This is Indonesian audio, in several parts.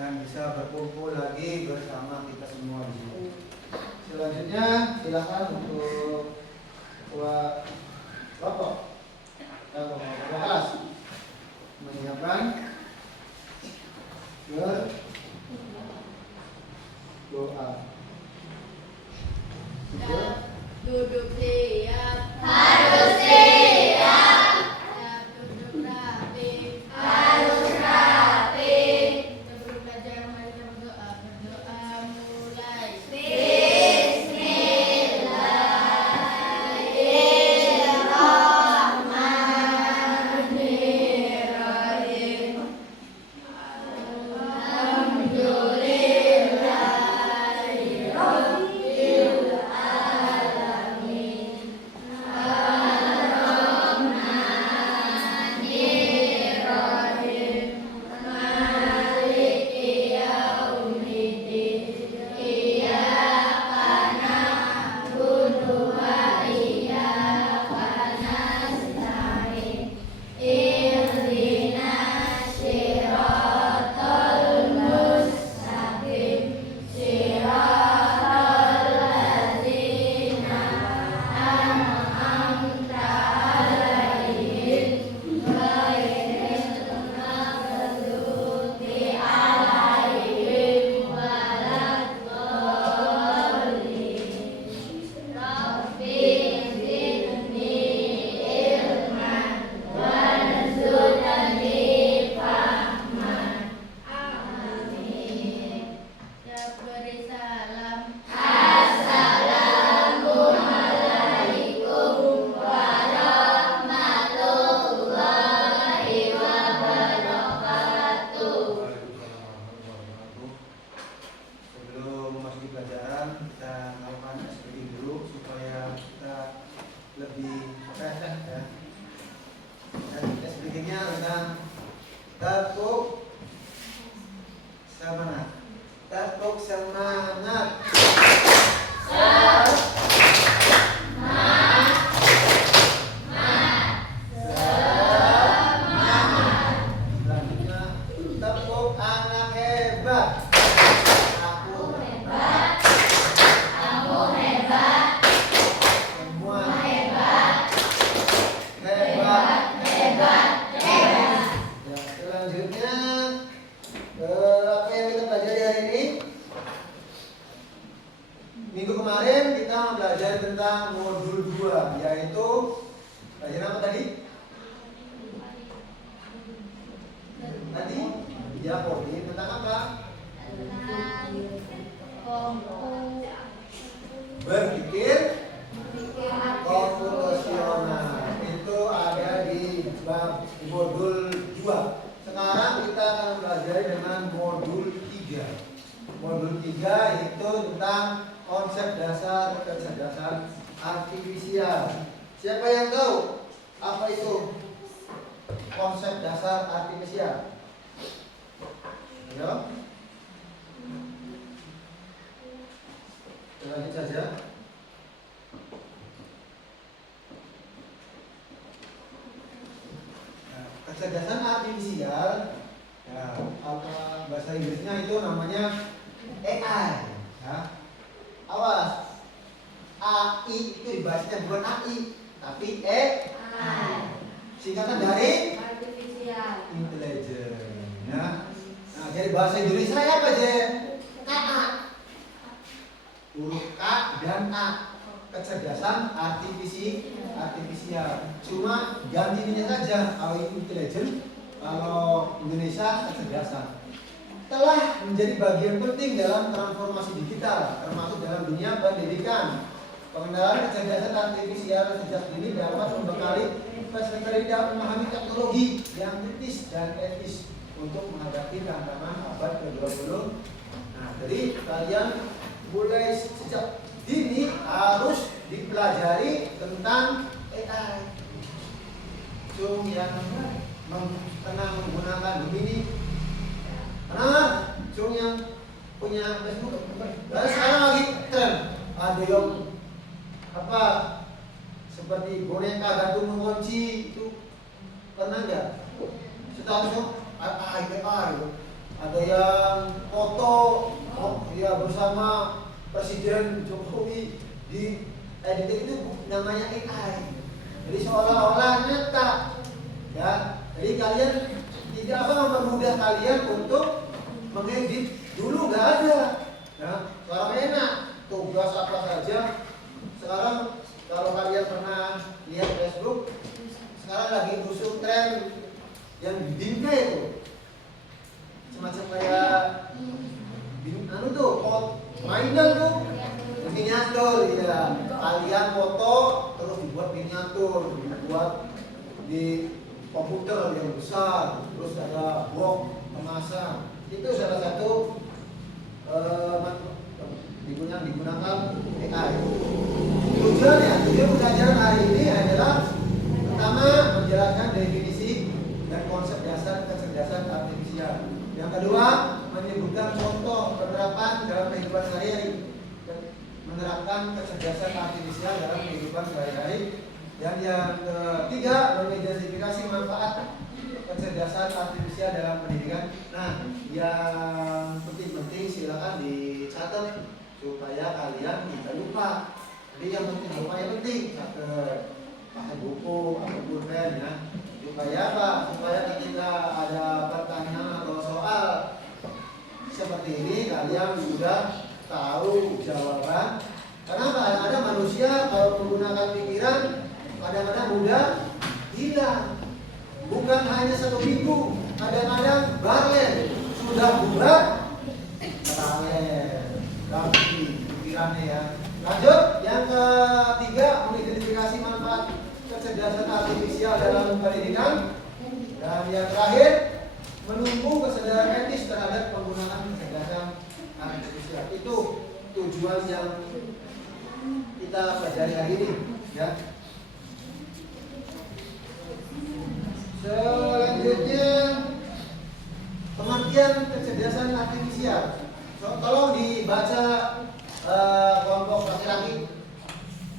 dan bisa berkumpul lagi bersama kita semua di sini. Selanjutnya silakan untuk ketua kelompok atau kelas menyiapkan doa. Duduk siap. Harus siap. Siap duduk rapi. Harus rapi. Sebelum belajar mari kita berdoa. Berdoa mulai. Bismillahirrahmanirrahim. Alhamdulillahirabbil alamin. Ar-Rahmanirrahim. Maliki yaumiddin. Iyyaka na'budu wa iyyaka nasta'in. Ihdinas siratal mustaqim. Siratal ladzina an'amta 'alaihim ghairil maghdubi 'alaihim waladdallin. Rabbi zidni ilman warzuqni fahman. Amin. Siap beri salam. Assalamualaikum warahmatullahi wabarakatuh. Sebelum memasuki pelajaran, kita melakukan SPG dulu supaya kita lebih fresh ya. Dan SPG-nya tentang tertib semangat. Tertib semangat. Selanjutnya, tepuk anak hebat. Aku Hebat, kamu hebat, semua hebat, hebat. hebat, hebat. Ya, selanjutnya apa yang kita pelajari hari ini? Minggu kemarin kita belajar tentang modul 2, yaitu pelajaran apa tadi? Tadi ya Podi tentang apa? Berpikir komputasional. Itu ada di modul 2. Sekarang kita akan belajar dengan modul 3. Modul 3 itu tentang konsep dasar kecerdasan artifisial. Siapa yang tahu apa itu konsep dasar artifisial? Ayo. Lanjut saja. Nah, kecerdasan artifisial, ya, apa bahasa Inggrisnya itu namanya AI. Ya. Awas, AI itu dibahasnya bukan AI, tapi singkatan dari Artifisial. intelligence. Ya. Nah, jadi bahasa Indonesia apa aja? KA. Huruf K dan A. Kecerdasan artifisial. Cuma ganti ininya saja. Kalau ini intelligence, kalau Indonesia kecerdasan. Telah menjadi bagian penting dalam transformasi digital, termasuk dalam dunia pendidikan. Pengenalan kecerdasan artifisial sejak dini dapat membekali peserta dalam memahami teknologi yang kritis dan etis untuk menghadapi tantangan abad ke-20. Nah, jadi kalian mulai sejak dini harus dipelajari tentang AI. Cung yang tengah menggunakan Gemini, Cung yang punya Facebook. Lalu sekarang lagi tren ada yang apa seperti boneka gantung mengunci itu, pernah nggak? Statusnya AI itu ada yang foto ya bersama Presiden Jokowi di editing itu namanya AI. Jadi seolah-olah nyata, ya. Jadi kalian tidak apa mempermudah kalian untuk mengedit. Dulu nggak ada, ya. Sekarang enak, tugas apa saja. Sekarang kalau kalian pernah lihat Facebook, sekarang lagi musuh tren yang bingkai itu, semacam kayak anu tuh, mainan tuh, miniatur ya. Kalian foto terus dibuat miniatur, dibuat di komputer yang besar, terus ada box kemasan. Itu salah satu digunakan AI. Tujuan pembelajaran hari ini adalah pertama menjelaskan definisi dan konsep dasar kecerdasan artifisial. Yang kedua menyebutkan contoh penerapan dalam kehidupan sehari-hari, menerapkan kecerdasan artifisial dalam kehidupan sehari-hari. Dan yang ketiga mengidentifikasi manfaat kecerdasan artifisial dalam pendidikan. Nah, yang penting-penting silakan dicatat supaya kalian tidak lupa. Jadi yang penting lupa yang penting catat pakai buku atau pulpen ya. Supaya apa? Supaya ketika ada pertanyaan atau soal seperti ini kalian sudah tahu jawaban. Kenapa? Ada manusia kalau menggunakan pikiran kadang-kadang mudah hilang. Bukan hanya 1 minggu, kadang-kadang barlen sudah bubar barlen. Rapi pikirannya ya. Lanjut, yang ketiga mengidentifikasi manfaat kecerdasan artifisial dalam pendidikan. Dan yang terakhir menumbuh kesadaran etis terhadap penggunaan kecerdasan artifisial. Itu tujuan yang kita pelajari hari ini ya. Selanjutnya pengertian kecerdasan artifisial. Tolong dibaca kelompok laki-laki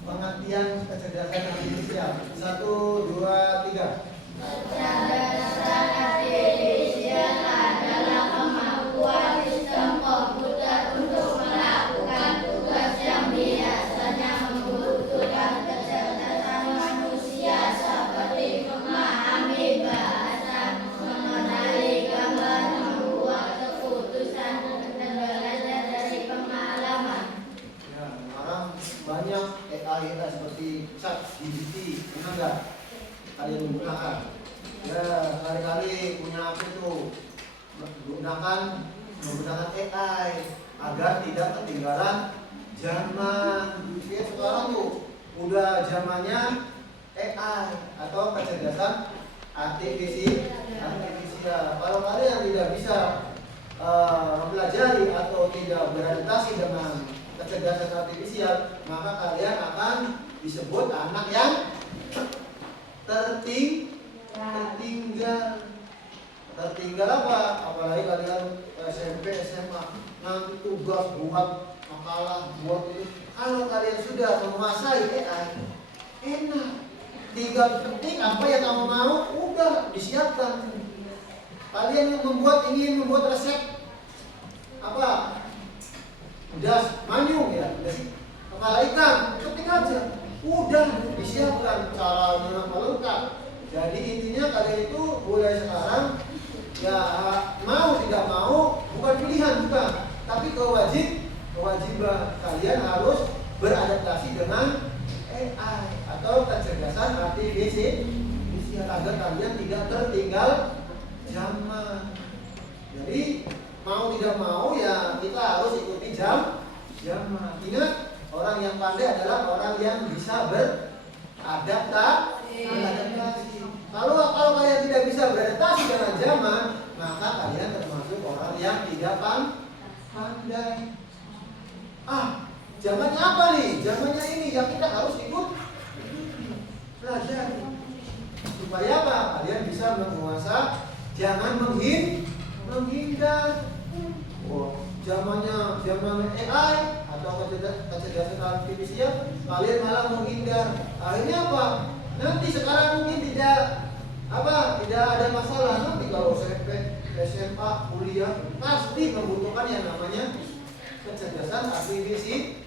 pengertian kecerdasan artifisial. 1, 2, 3. Kecerdasan artifisial adalah kemampuan sistem komputer untuk melakukan tugas yang biasanya membutuhkan kecerdasan manusia seperti memahami bahasa, mengenali gambar, membuat keputusan, dan belajar dari pengalaman. Ya, sekarang banyak AI seperti ChatGPT, benar nggak? Kalian menggunakan. Ya, kali-kali punya apa itu menggunakan AI agar tidak ketinggalan zaman. Ya, sekarang tuh udah zamannya AI atau kecerdasan artifisial. Kalau kalian tidak bisa mempelajari atau tidak beradaptasi dengan kecerdasan artifisial, maka kalian akan disebut anak yang tertinggal apa? Apalagi kalian SMP, SMA nanti tugas buat makalah, buat itu. Kalau kalian sudah menguasai AI, enak. Tinggal penting apa yang kamu mau, udah disiapkan. Kalian yang ingin membuat resep apa? Das manyung ya, kepala ikan, ketik aja. Udah disiapkan caranya lengkap. Jadi intinya kalian itu mulai sekarang ya mau tidak mau bukan pilihan bukan, tapi kewajiban kalian harus beradaptasi dengan AI atau kecerdasan artifisial agar kalian tidak tertinggal zaman. Jadi mau tidak mau ya kita harus ikuti zaman. Ingat, orang yang pandai adalah orang yang bisa beradaptasi. Kalau kalian tidak bisa beradaptasi dengan zaman, maka kalian termasuk orang yang tidak pandai. Zamannya apa nih? Zamannya ini yang kita harus ikut pelajari. Supaya apa? Kalian bisa menguasai, jangan menghindar. Zaman AI atau kecerdasan artifisial, kalian malah menghindar. Akhirnya apa? Nanti sekarang mungkin tidak ada masalah. Nanti kalau SMP SMA, kuliah pasti membutuhkan yang namanya kecerdasan artifisial.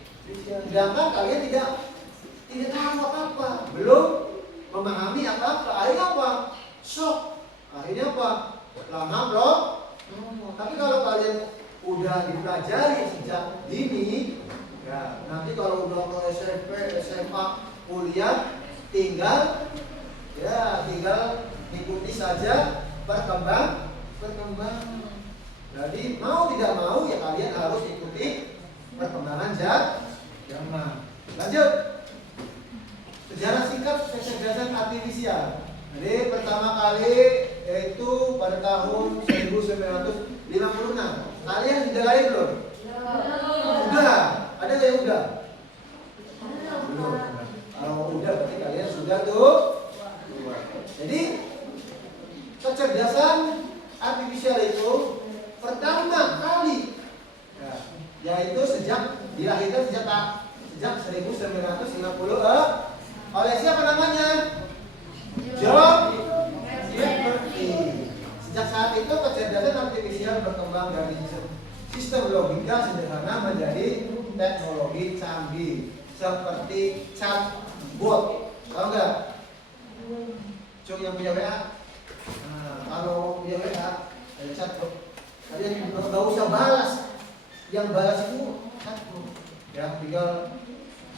Sedangkan kalian tidak tahu apa-apa, belum memahami apa-apa. Akhirnya apa? Shock. Akhirnya apa? Lama bro. Tapi kalau kalian udah dipelajari sejak dini, ya nanti kalau udah ke SMP, SMA, kuliah, tinggal ikuti saja berkembang. Jadi mau tidak mau ya kalian harus ikuti perkembangan zaman. Lanjut. Sejarah singkat kecerdasan artifisial. Jadi pertama kali yaitu pada tahun 1956. Kalian sudah lahir belum? Sudah. Ada nggak yang udah? Belum. Kalau udah berarti kalian sudah tuh. Jadi kecerdasan artifisial itu pertama kali yaitu dilahirkan sejak 1950 oleh siapa namanya? John McCarthy. Sejak saat itu kecerdasan artifisial berkembang dari sistem logika sederhana menjadi teknologi canggih seperti chatbot. Tahu nggak? Cuk yang punya WA. Nah, kalau punya WA ada chatbot. Kalian nggak usah balas. Yang balas itu chatbot. Ya, tinggal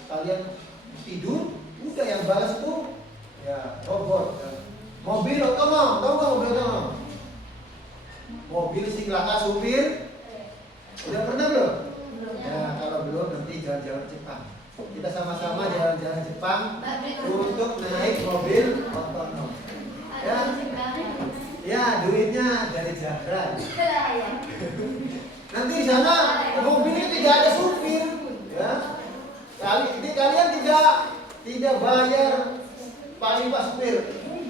kalian tidur, udah yang balas itu ya robot. Mobil otonom, tahu nggak mobil otonom? Mobil sing laka supir. Udah pernah belum? Ya, kalau belum nanti jalan-jalan Jepang. Kita sama-sama jalan-jalan Jepang untuk naik mobil otonom. Ya, duitnya dari Zahra. Nanti di sana mobilnya tidak ada supir, ya. Kalian tidak bayar paling pas supir,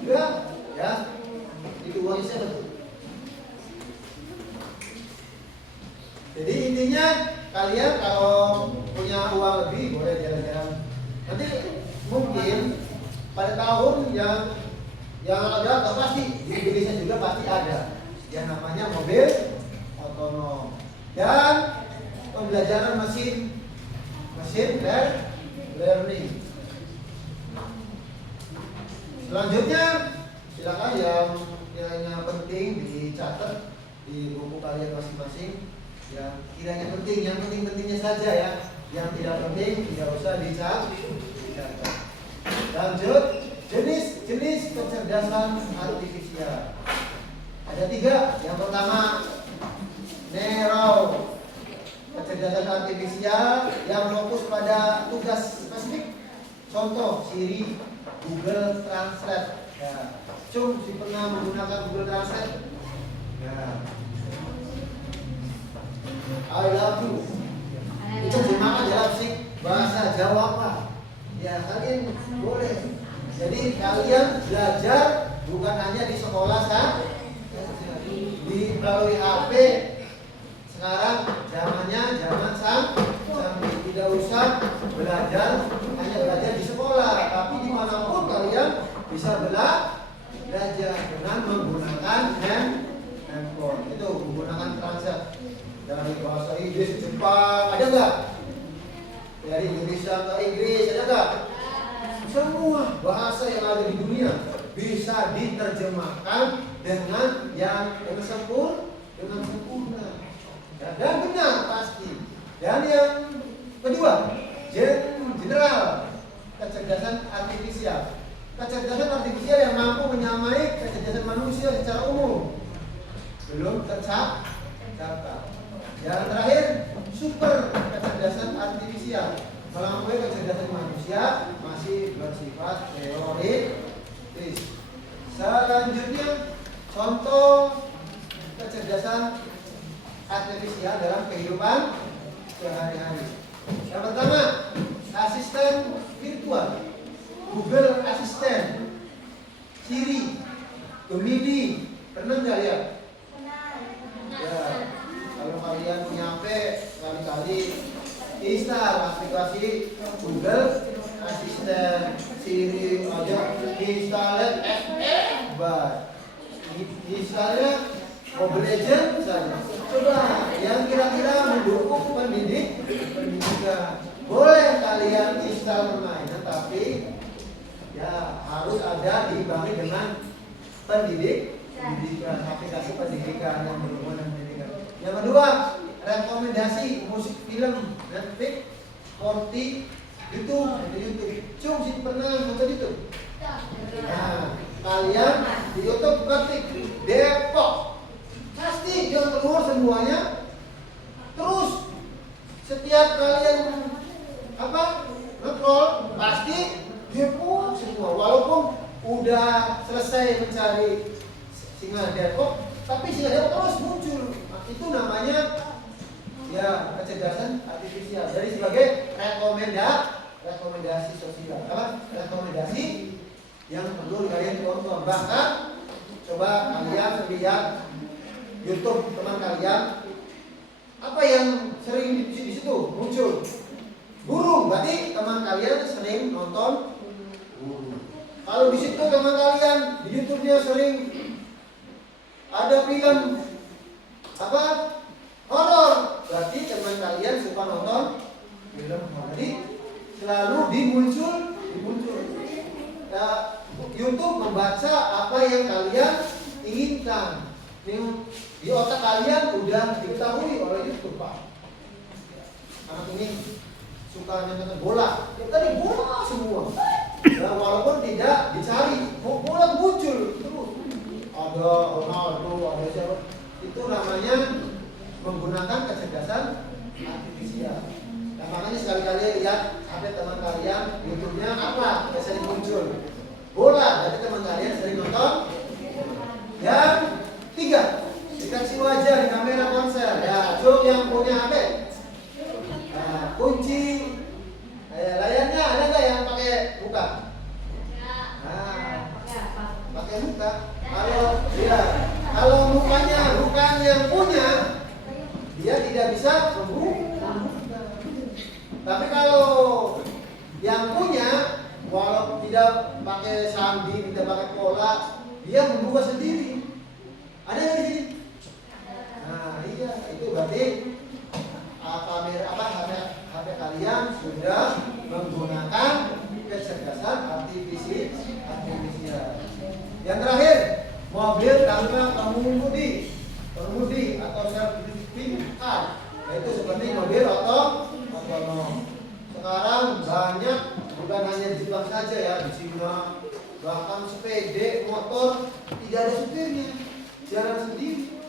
ya. Itu uangnya siapa tuh? Jadi intinya kalian kalau punya uang lebih boleh jalan-jalan. Nanti mungkin pada tahun yang ada pasti di Indonesia juga pasti ada yang namanya mobil otonom dan pembelajaran mesin learning. Selanjutnya silakan yang kiranya penting dicatat di buku kalian masing-masing. Yang kiranya penting, yang penting-pentingnya saja ya. Yang tidak penting tidak usah dicatat. Lanjut, jenis kecerdasan artifisial. Ada 3. Yang pertama, narrow. Kecerdasan artifisial yang fokus pada tugas spesifik. Contoh Siri, Google Translate. Ya. Cum, si pernah menggunakan Google Translate? Ya. I love you. Itu terjemahkan dalam bahasa Jawa apa? Ya kalian boleh. Jadi kalian belajar bukan hanya di sekolah di melalui HP. Sekarang zamannya zaman canggih, tidak usah hanya belajar di sekolah, tapi dimanapun kalian bisa belajar dengan menggunakan handphone. Itu menggunakan translate dari bahasa Inggris ke Jepang, ada nggak? Dari Indonesia ke Inggris, ada nggak? Semua bahasa yang ada di dunia bisa diterjemahkan dengan yang sempurna. Dan benar pasti. Dan yang kedua, general, kecerdasan artifisial. Kecerdasan artifisial yang mampu menyamai kecerdasan manusia secara umum. Belum tercapai. Yang terakhir, super kecerdasan artifisial. Melampaui kecerdasan manusia masih bersifat teoritis. Selanjutnya, contoh kecerdasan artifisial dalam kehidupan sehari-hari. Yang pertama, asisten virtual, Google Assistant, Siri, Gemini, pernah nggak lihat? Ya, kalau kalian punya HP, kali-kali install aplikasi Google Assistant, Siri aja install installnya Mobile Legends misalnya. Coba yang kira-kira mendukung pendidikan. Boleh kalian install permainan, tapi ya harus ada diimbangi dengan pendidikan, aplikasi pendidikan yang berhubungan dengan pendidikan. Yang kedua, rekomendasi musik, film, Netflix, Spotify, YouTube. Cung sih pernah nonton YouTube? Nah, kalian di YouTube ketik Depok, pasti yang keluar semuanya. Terus setiap kalian nge-scroll pasti Depok semua, walaupun udah selesai mencari singa Depok, tapi singa Depok terus muncul. Nah, itu namanya ya kecerdasan artifisial. Jadi sebagai rekomendasi sosial, rekomendasi yang perlu kalian tonton. Bahkan coba kalian lihat YouTube teman kalian, apa yang sering di situ muncul? Burung, berarti teman kalian sering nonton burung. Kalau di situ teman kalian di YouTube-nya sering ada film horor, berarti teman kalian suka nonton film horor. Jadi selalu dimuncul. YouTube membaca apa yang kalian inginkan. Di otak kalian udah diketahui oleh YouTube, Pak. Anak ini suka nonton bola, tadi bola semua. Ya, walaupun tidak dicari, bola muncul terus. Ada Ronaldo, ada siapa? Itu namanya menggunakan kecerdasan artifisial. Nah, makanya sekali-kali lihat HP teman kalian, YouTube-nya apa? Biasanya muncul bola, jadi teman kalian sering nonton. Yang tiga, deteksi wajah di kamera ponsel. Ya, coba yang punya HP. Nah, kunci layarnya ada nggak yang pakai muka? Nah, pakai muka. Kalau mukanya bukan yang punya, dia tidak bisa membuka. Tapi kalau yang punya, walau tidak pakai sandi, tidak pakai pola, dia membuka sendiri. Ada yang di sini? Nah, iya, itu berarti HP kalian sudah menggunakan kecerdasan artifisial. Yang terakhir, mobil tanpa pengemudi atau self-driving car, yaitu seperti mobil otonom. Sekarang banyak, bukan hanya di Jepang saja ya, di Cina, bahkan sepeda motor tidak ada supirnya, jalan sendiri.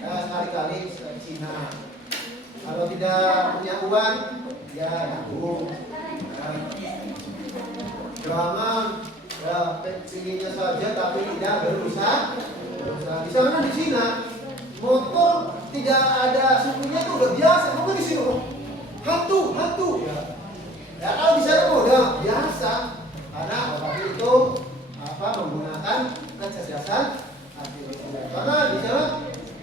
Sekali-kali ke Cina. Kalau tidak punya uang, ya nabung. Jangan pinginnya saja tapi tidak berusaha. Di sana di Cina, motor tidak ada supirnya itu udah biasa. Mungkin di sini hantu. Ya kalau di sana udah biasa. Karena waktu itu menggunakan kecerdasan artifisial. Karena di sana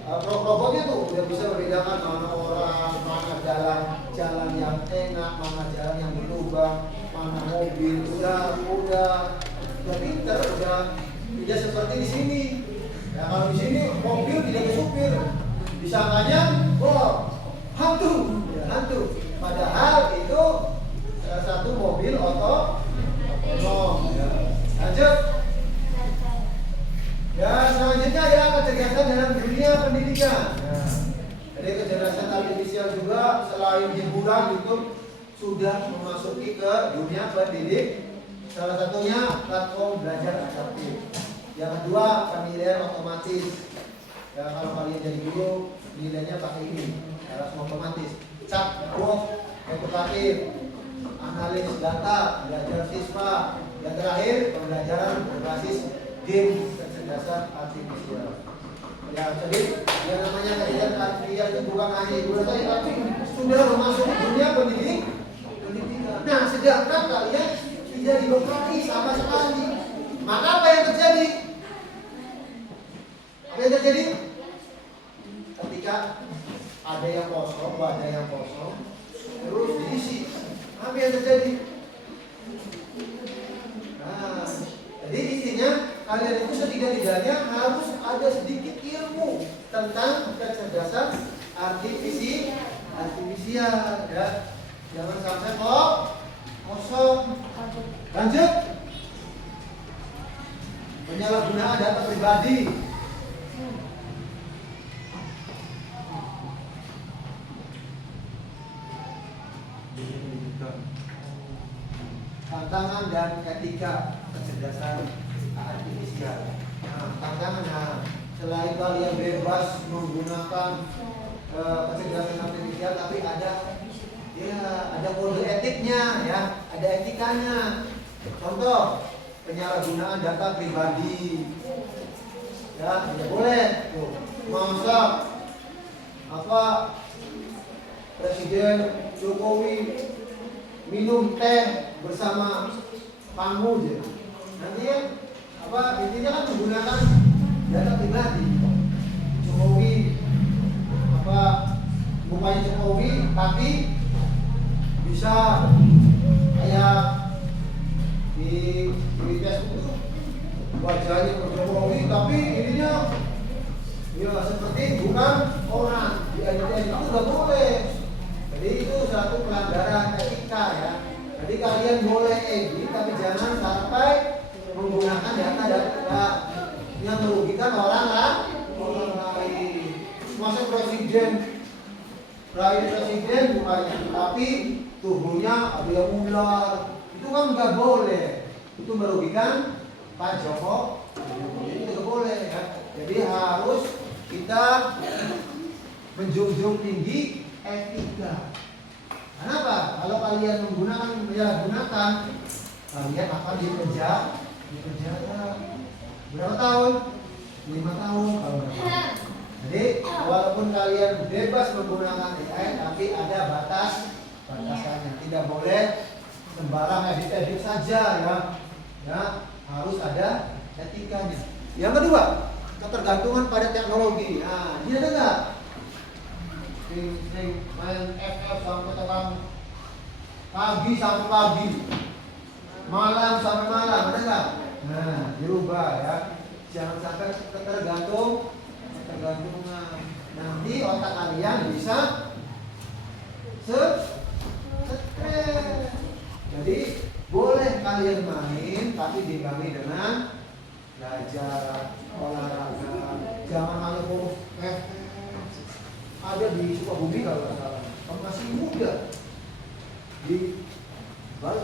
robotnya tuh udah bisa membedakan mana orang, mana jalan yang enak, mana jalan yang berlubang, mana mobil. Udah pinter, udah tidak seperti di sini. Ya kalau di sini mobil tidak ada supir, disangkanya hantu. Padahal itu salah satu mobil otonom. Lanjut. Ya, selanjutnya ya kecerdasan dalam dunia pendidikan. Jadi kecerdasan artifisial juga selain hiburan itu sudah memasuki ke dunia pendidik. Salah satunya platform belajar adaptif. Yang kedua penilaian otomatis. Ya kalau kalian jadi guru, penilaiannya pakai ini, langsung otomatis. Cap, box, edukatif, analis data, belajar siswa. Yang terakhir pembelajaran berbasis game kecerdasan artifisial. Ya, jadi yang namanya kecerdasan artifisial itu bukan hanya hiburan saja, tapi sudah memasuki dunia pendidikan. Nah, sedangkan kalian tidak dibekali sama sekali. Maka apa yang terjadi? Ketika ada yang kosong, terus diisi. Apa yang terjadi? Nah, jadi intinya kalian itu setidak-tidaknya harus ada tentang kecerdasan artifisial ya. Jangan sampai kosong. Lanjut. Penyalahgunaan data pribadi. Tantangan dan etika kecerdasan artifisial. Nah, tantangannya selain kalian bebas menggunakan kecerdasan artifisial, tapi ada kode etiknya ya, ada etikanya. Contoh, penyalahgunaan data pribadi. Ya, tidak boleh. Tuh, masa Presiden Jokowi minum teh bersama kamu ya. Nanti intinya kan menggunakan data pribadi. Jokowi bukannya Jokowi tapi bisa kayak di Facebook itu wajahnya Jokowi tapi ininya ya seperti bukan orang. Di itu nggak boleh. Jadi itu satu pelanggaran etika ya. Jadi kalian boleh edit tapi jangan sampai menggunakan data yang merugikan orang lain. Masa presiden bukannya, tapi tubuhnya ada yang ular, itu kan nggak boleh. Itu merugikan Pak Joko. Jadi nggak boleh ya. Jadi harus kita menjunjung tinggi etika. Kenapa? Kalau kalian menyalahgunakan, kalian akan dipenjara berapa tahun? 5 tahun kalau nggak salah. Jadi walaupun kalian bebas menggunakan AI, tapi ada batasannya. Tidak boleh sembarang edit saja ya. Harus ada etikanya. Yang kedua, ketergantungan pada teknologi. Nah, ini ada nggak? Sering main FF sampai tengah pagi sampai pagi, malam sampai malam, ada nggak? Nah, dirubah ya. Jangan sampai ketergantungan. Nanti otak kalian bisa stres. Jadi boleh kalian main, tapi diimbangi dengan belajar, olahraga. Jangan hanya fokus ada di Sukabumi kalau nggak salah, masih muda,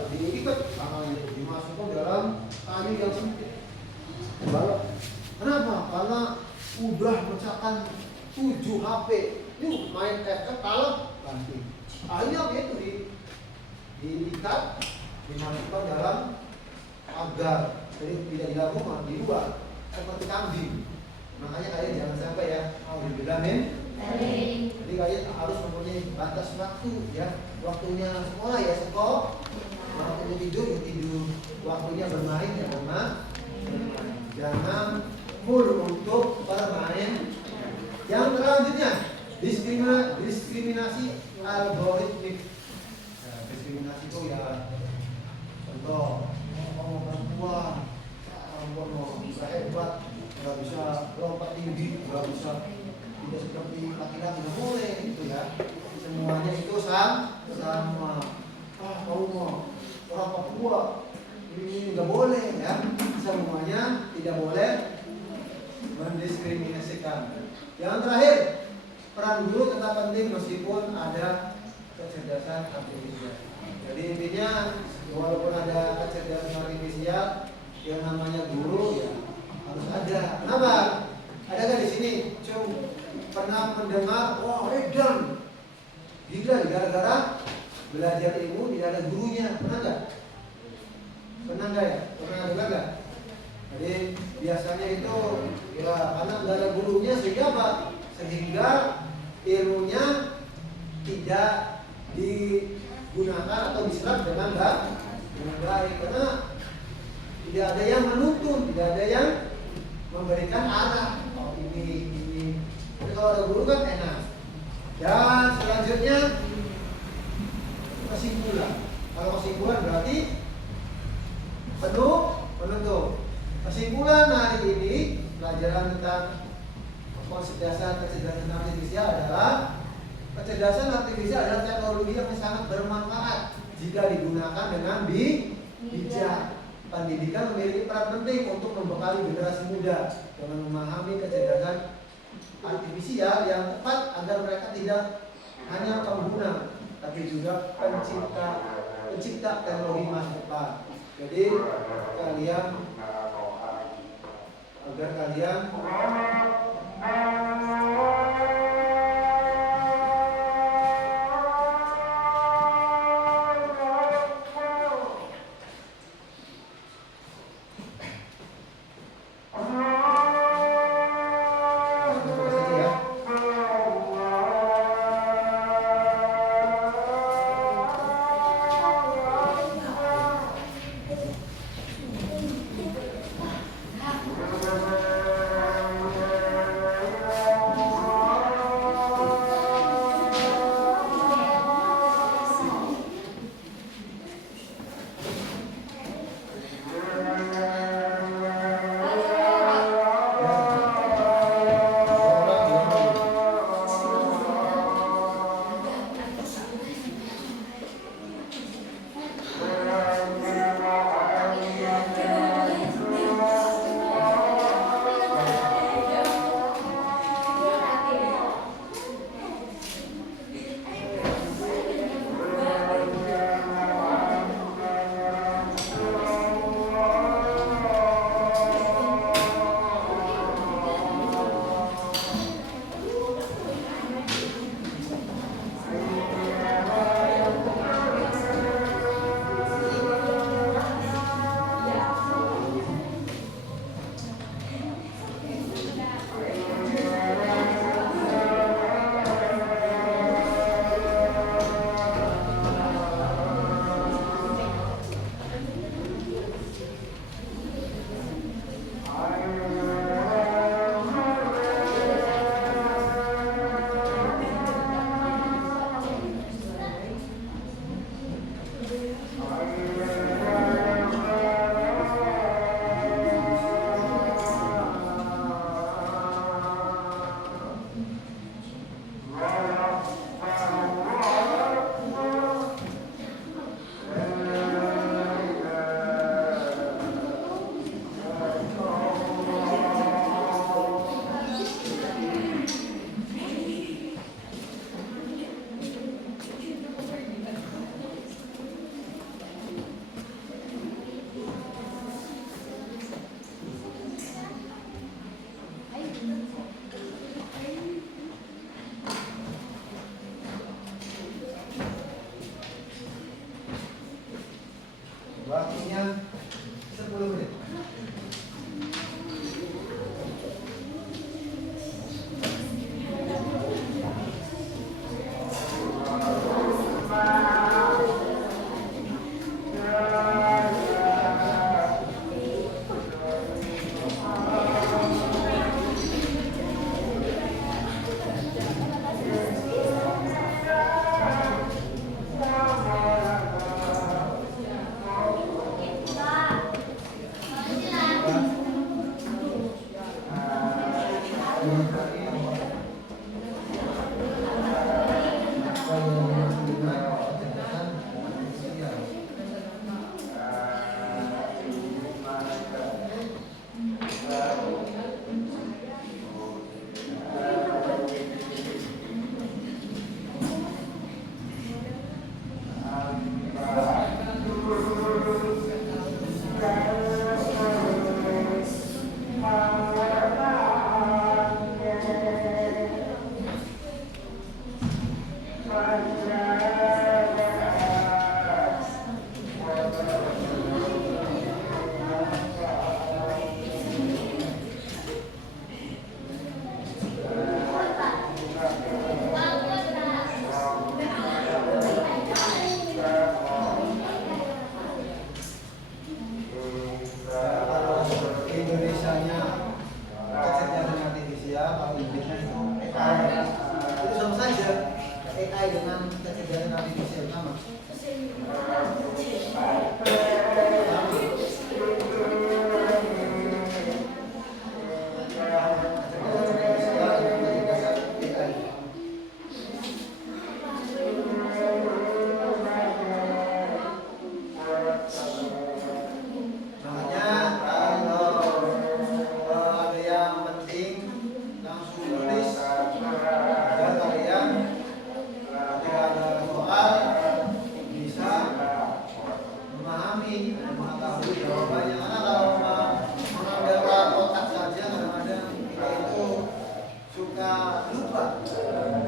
diikat tangannya itu dimasukkan dalam kayu yang sempit. Kenapa? Karena udah pecahkan 7 HP. Yuk main FF kalah ganti. Akhirnya itu diikat, dimasukkan dalam agar jadi tidak di dalam rumah, di luar seperti kambing. Makanya kalian jangan sampai ya dibilangin. Jadi kalian harus mempunyai batas waktu ya. Waktunya sekolah ya sekolah, waktunya tidur ya tidur, waktunya bermain ya bermain. Jangan full untuk bermain. Yang selanjutnya diskriminasi algoritmik. Nah, diskriminasi itu ya contoh perempuan bisa hebat, nggak bisa lompat tinggi, nggak bisa tidak seperti laki-laki, nggak boleh itu ya. Semuanya itu sama. Kamu mau orang Papua ini nggak boleh ya. Semuanya tidak boleh mendiskriminasikan. Yang terakhir, peran guru tetap penting meskipun ada kecerdasan artifisial. Jadi intinya walaupun ada kecerdasan artifisial, yang namanya guru ya harus ada. Kenapa? Ada kan di sini? Pernah mendengar, wah edan, gila gara-gara belajar ilmu tidak ada gurunya. Pernah nggak? Pernah nggak ya? Pernah dengar nggak? Jadi biasanya itu ya karena nggak ada gurunya sehingga apa? Sehingga ilmunya tidak digunakan atau diserap dengan baik karena tidak ada yang menuntun, tidak ada yang memberikan arah. Oh ini. Jadi kalau ada guru kan enak. Dan selanjutnya kesimpulan. Kalau kesimpulan berarti penutup. Kesimpulan hari ini pelajaran tentang dasar kecerdasan artifisial adalah kecerdasan artifisial adalah teknologi yang sangat bermanfaat jika digunakan dengan bijak. Pendidikan memiliki peran penting untuk membekali generasi muda dengan memahami kecerdasan artifisial yang tepat agar mereka tidak hanya pengguna tapi juga pencipta teknologi masa depan. Jadi agar kalian waktunya 10 menit.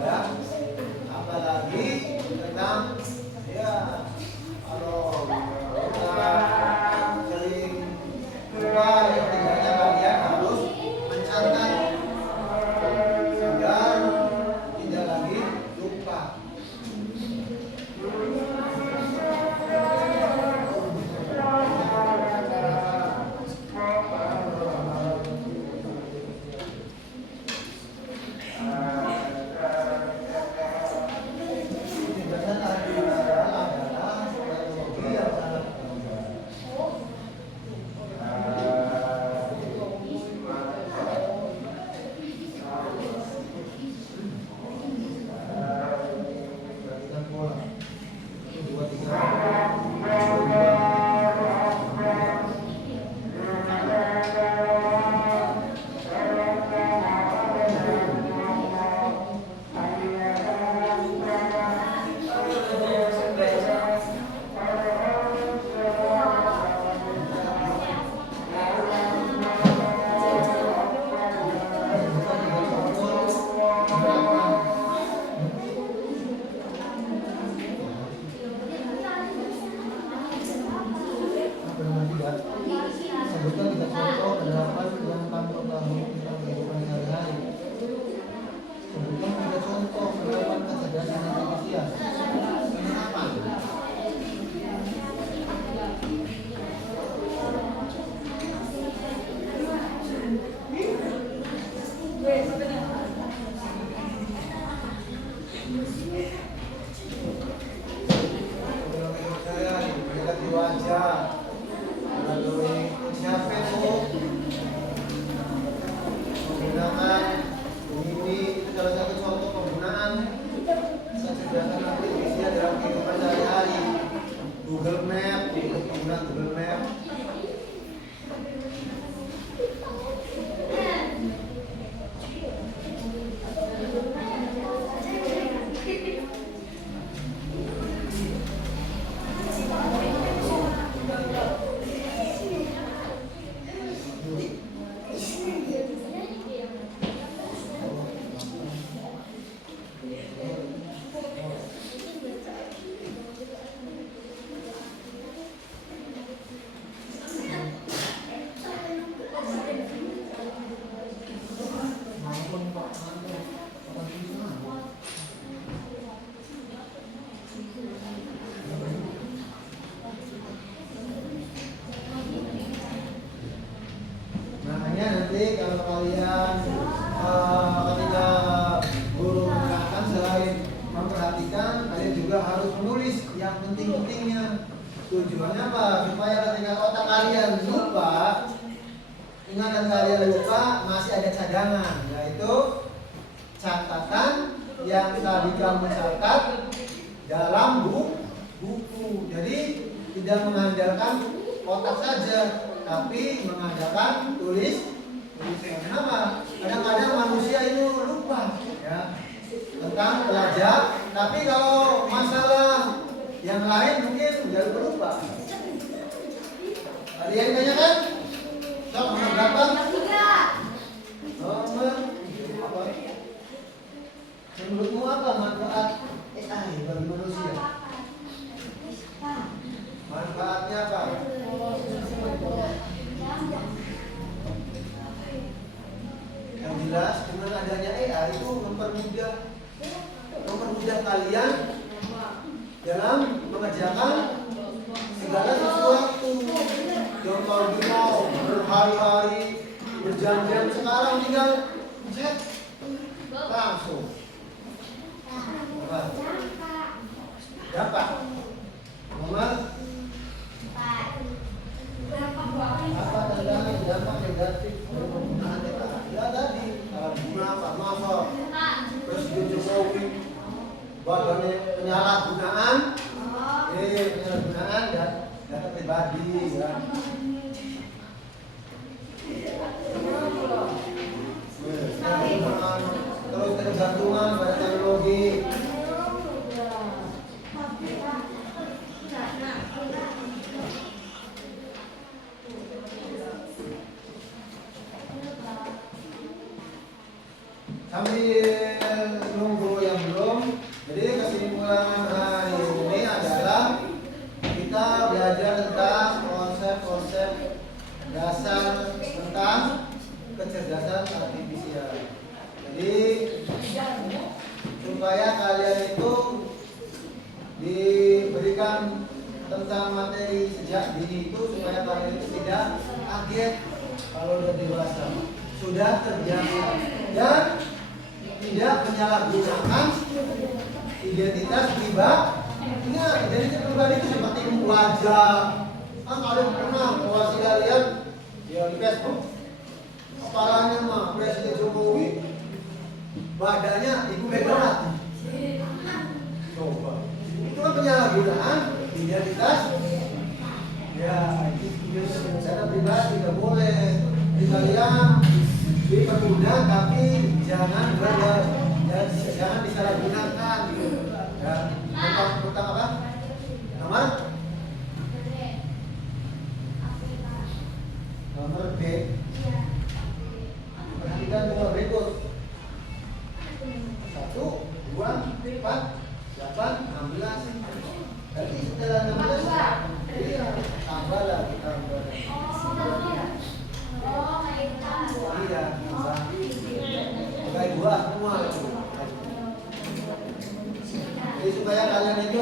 Ya. Apalagi tentang ya kalau kita sering lupa ya tidaknya kalian harus mencatat agar tidak lagi lupa. Sebutkan 3 contoh penerapan yang kamu ketahui tentang kehidupan sehari-hari. Sebutkan 3 contoh penerapan kecerdasan artifisial. Penerapan. Melihat di wajah, melalui siapa itu menggunakan ini itu salah satu contoh penggunaan kecerdasan artifisial dalam kehidupan sehari-hari. Google Map, penggunaan Google Map. Makanya nanti kalau kalian ketika guru menerangkan selain memperhatikan, kalian juga harus menulis yang penting-pentingnya. Tujuannya apa? Supaya ketika otak kalian lupa, ingatan kalian lupa, masih ada cadangan, yaitu catatan yang tadi kamu catat dalam buku. Jadi tidak mengandalkan otak saja, tapi mengandalkan tulisan. Kenapa? Kadang-kadang manusia itu lupa ya tentang belajar, tapi kalau masalah yang lain mungkin nggak lupa. Ada yang tanya kan? Sok nomor berapa? Nomor apa? Menurutmu apa manfaat AI bagi manusia? Manfaatnya apa? Yang jelas dengan adanya AI itu mempermudah kalian dalam mengerjakan segala sesuatu. Contoh mau berhari-hari berjam-jam, sekarang tinggal cek langsung dapat. Nomor apa tentang dampak negatif dari penggunaan AI? Ya tadi salah masuk Presiden Jokowi penyalahgunaan data pribadi ya. Terus ketergantungan pada teknologi. Sambil supaya kalian itu diberikan tentang materi sejak dini itu supaya kalian itu tidak kaget kalau udah dewasa, sudah terbiasa dan tidak menyalahgunakan identitas pribadi. Ingat, identitas pribadi itu seperti wajah. Kan kalian pernah mengawasi kalian ya di Facebook, kepalanya mah Presiden Jokowi, badannya Ibu Megawati. Coba, itu kan penyalahgunaan identitas. Ya, itu secara pribadi tidak boleh. Jadi kalian dipermudah tapi jangan jangan disalahgunakan gitu. Ya, tentang apa? Nomor B. Perhatikan nomor berikut. 1, 2, 4, 8, 16. Berarti setelah 16 iya, tambah lagi, tambah. Iya, tambah. Pakai 2 semua itu. Jadi supaya kalian itu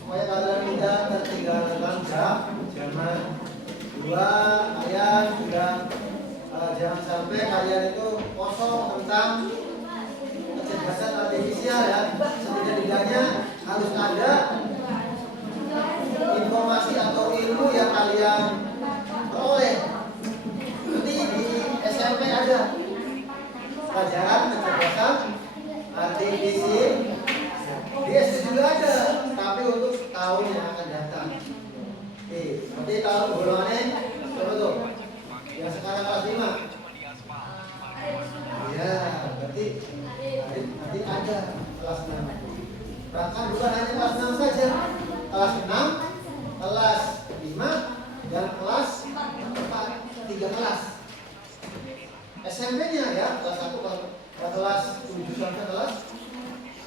supaya kalian tidak tertinggalkan zaman. 2, kalian sudah jangan sampai kalian itu kosong tentang kecerdasan artifisial ya. Setidaknya harus ada informasi atau ilmu yang kalian peroleh. Nanti di SMP ada pelajaran kecerdasan artifisial, di SD juga ada, tapi untuk tahun yang akan datang. Oke, nanti tahun golongannya berapa tuh? Yang sekarang kelas 5. Ya, berarti nanti ada kelas 6. Bahkan bukan hanya kelas 6 saja, kelas 6, kelas 5, dan kelas 4, 3 kelas. SMP-nya ya, kelas 1, kelas 7 sampai kelas,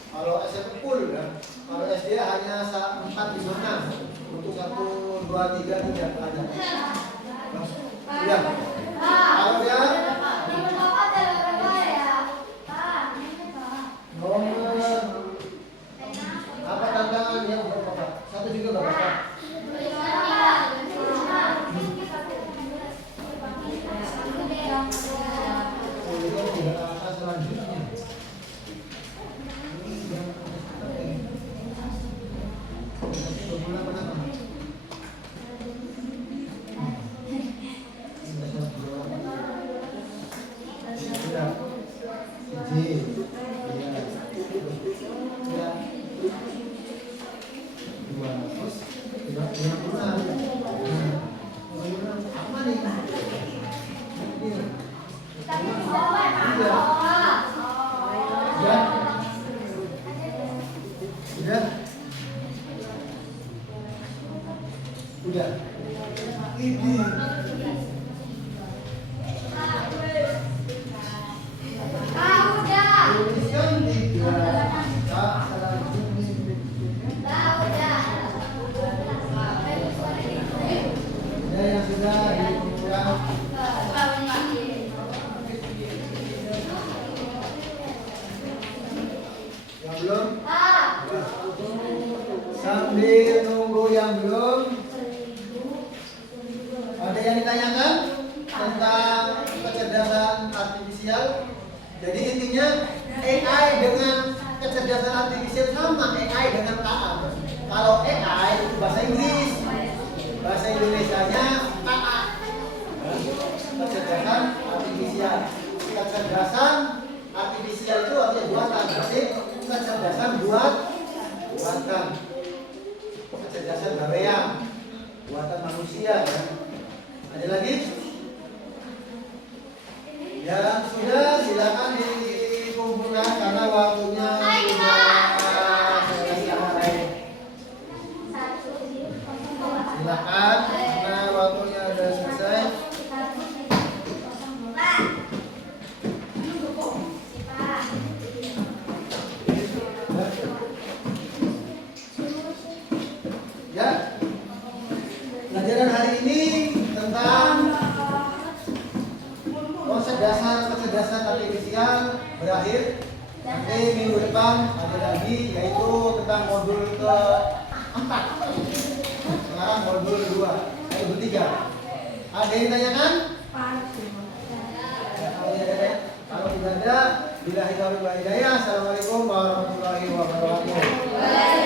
kalau SMP full ya, kalau SD hanya 4, 5, 6, untuk 1, 2, 3 tidak ada. Ya, kalau dia nomor apa tantangan yang berapa? 1 juga berapa? Selanjutnya. Udah. Ini. Tuliskan 3. Yang sudah dikurang. Yang belum? Sambil nunggu yang belum. Ada yang ditanyakan tentang kecerdasan artifisial? Jadi intinya AI dengan kecerdasan artifisial sama AI dengan KA. Kalau AI itu bahasa Inggris, bahasa Indonesianya KA. Kecerdasan artifisial. Kecerdasan artifisial itu artinya buatan. Berarti kecerdasan buatan. Kecerdasan gawean, buatan manusia ya. Ada lagi? Yang sudah silakan dikumpulkan karena waktunya silakan karena waktunya sudah selesai. Ya. Pelajaran hari ini tentang konsep dasar kecerdasan artifisial berakhir. Nanti minggu depan ada lagi yaitu tentang modul ke-4. Sekarang modul 2, modul 3. Ada yang tanyakan? Kalau tidak ada, billahi taufiq wal hidayah. Assalamualaikum warahmatullahi wabarakatuh.